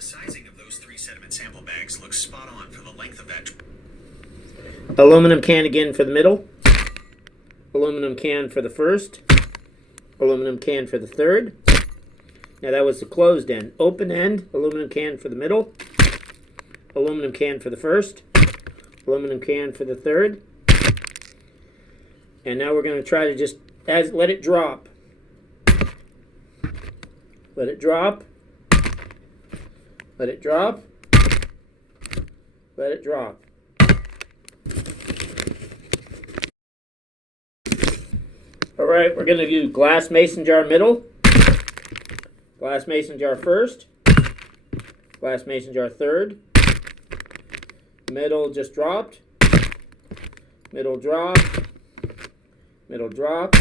The sizing of those 3 sediment sample bags looks spot on for the length of that. Aluminum can again for the middle. Aluminum can for the first. Aluminum can for the third. Now that was the closed end. Open end, aluminum can for the middle. Aluminum can for the first. Aluminum can for the third. And now we're going to try to just let it drop. Let it drop. Let it drop. Let it drop. All right, we're going to do glass mason jar middle. Glass mason jar first. Glass mason jar third. Middle just dropped. Middle drop. Middle drop.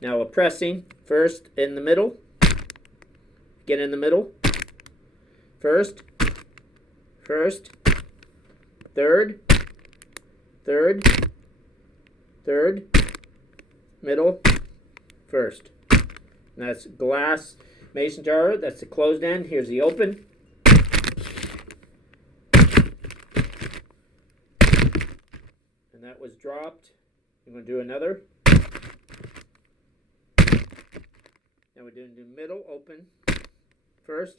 Now we're pressing first in the middle. Get in the middle. First. First. Third. Third. Third. Middle. First. And that's glass mason jar. That's the closed end. Here's the open. And that was dropped. I'm going to do another. Now we're doing the middle, open. First,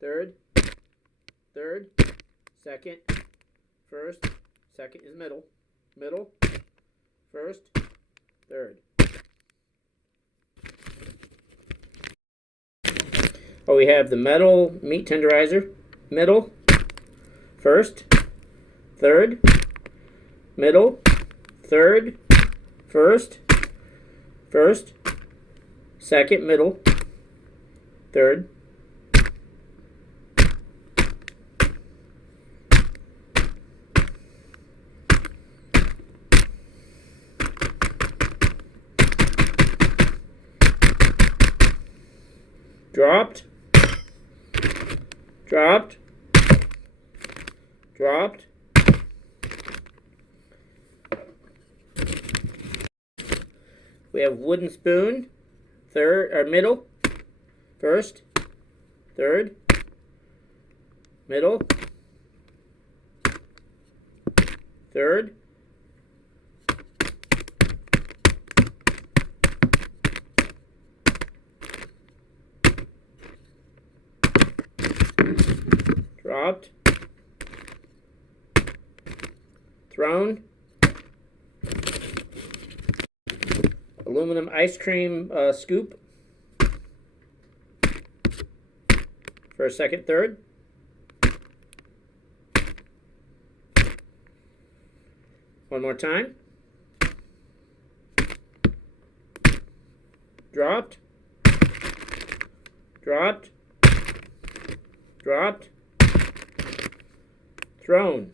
third, third, second, first, second is middle, middle, first, third. Oh, we have the metal meat tenderizer, middle, first, third, middle, third, first, first, second, middle, third. Dropped, dropped, dropped. We have wooden spoon, third or middle, first, third, middle, third, dropped, thrown. Aluminum ice cream scoop. First, second, third. One more time. Dropped. Dropped. Dropped. Thrown.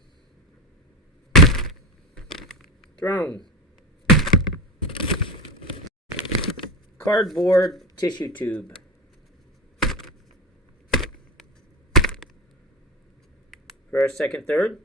Thrown. Cardboard tissue tube. First, second, third.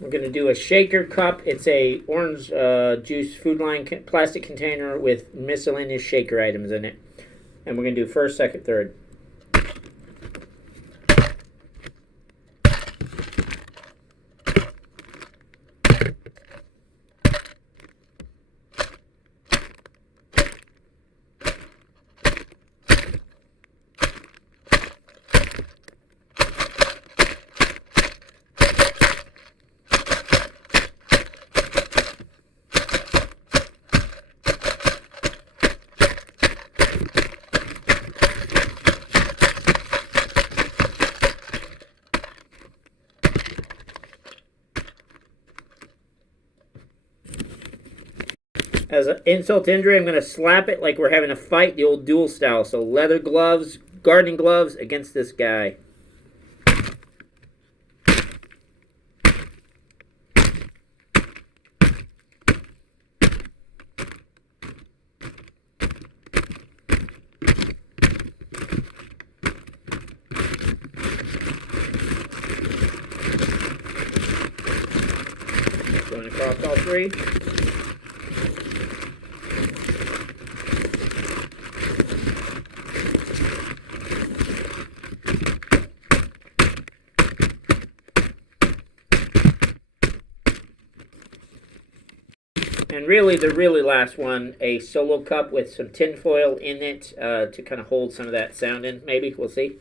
We're going to do a shaker cup. It's a orange juice food line plastic container with miscellaneous shaker items in it. And we're going to do first, second, third. As an insult to injury, I'm going to slap it like we're having a fight, the old duel style. So leather gloves, gardening gloves against this guy. going across all three. And really, the really last one, a solo cup with some tin foil in it to kind of hold some of that sound in, maybe. We'll see.